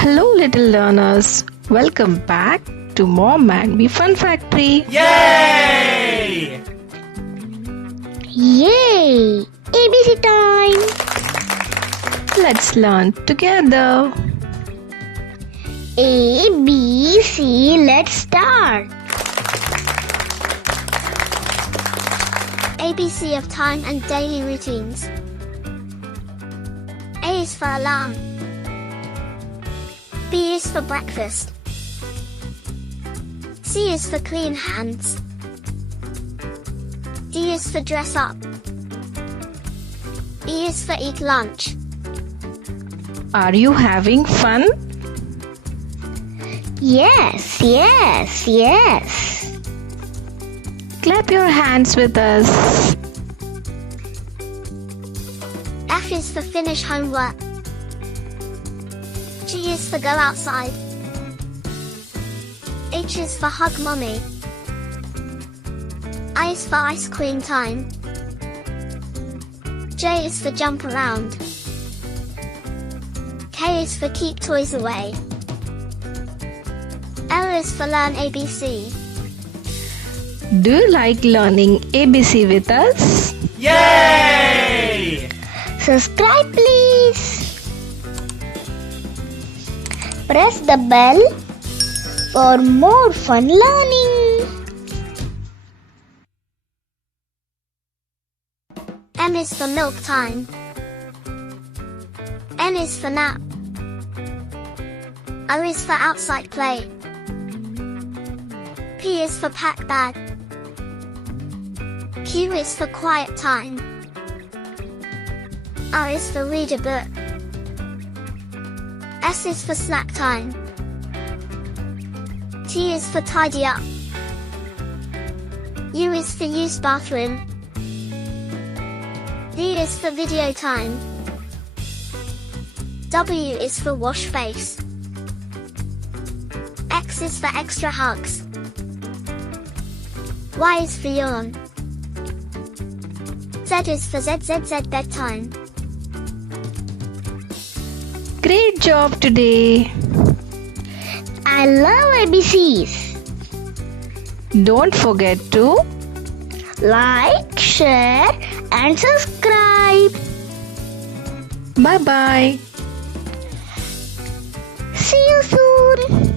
Hello, little learners. Welcome back to Mom and Me Fun Factory. Yay! Yay! ABC time! Let's learn together. A, B, C, let's start. ABC of time and daily routines. A is for alarm. B is for breakfast. C is for clean hands. D is for dress up. E is for eat lunch. Are you having fun? Yes. Clap your hands with us. F is for finish homework. G is for go outside. H is for hug mommy. I is for ice cream time. J is for jump around. K is for keep toys away. L is for learn ABC. Do you like learning ABC with us? Yay! Subscribe please. Press the bell for more fun learning. M is for milk time. N is for nap. O is for outside play. P is for pack bag. Q is for quiet time. R is for read a book. S is for snack time. T is for tidy up. U is for use bathroom. V is for video time. W is for wash face. X is for extra hugs. Y is for yawn. Z is for ZZZ bedtime. Great job today. I love ABCs. Don't forget to Like, share and subscribe. bye-bye. See you soon.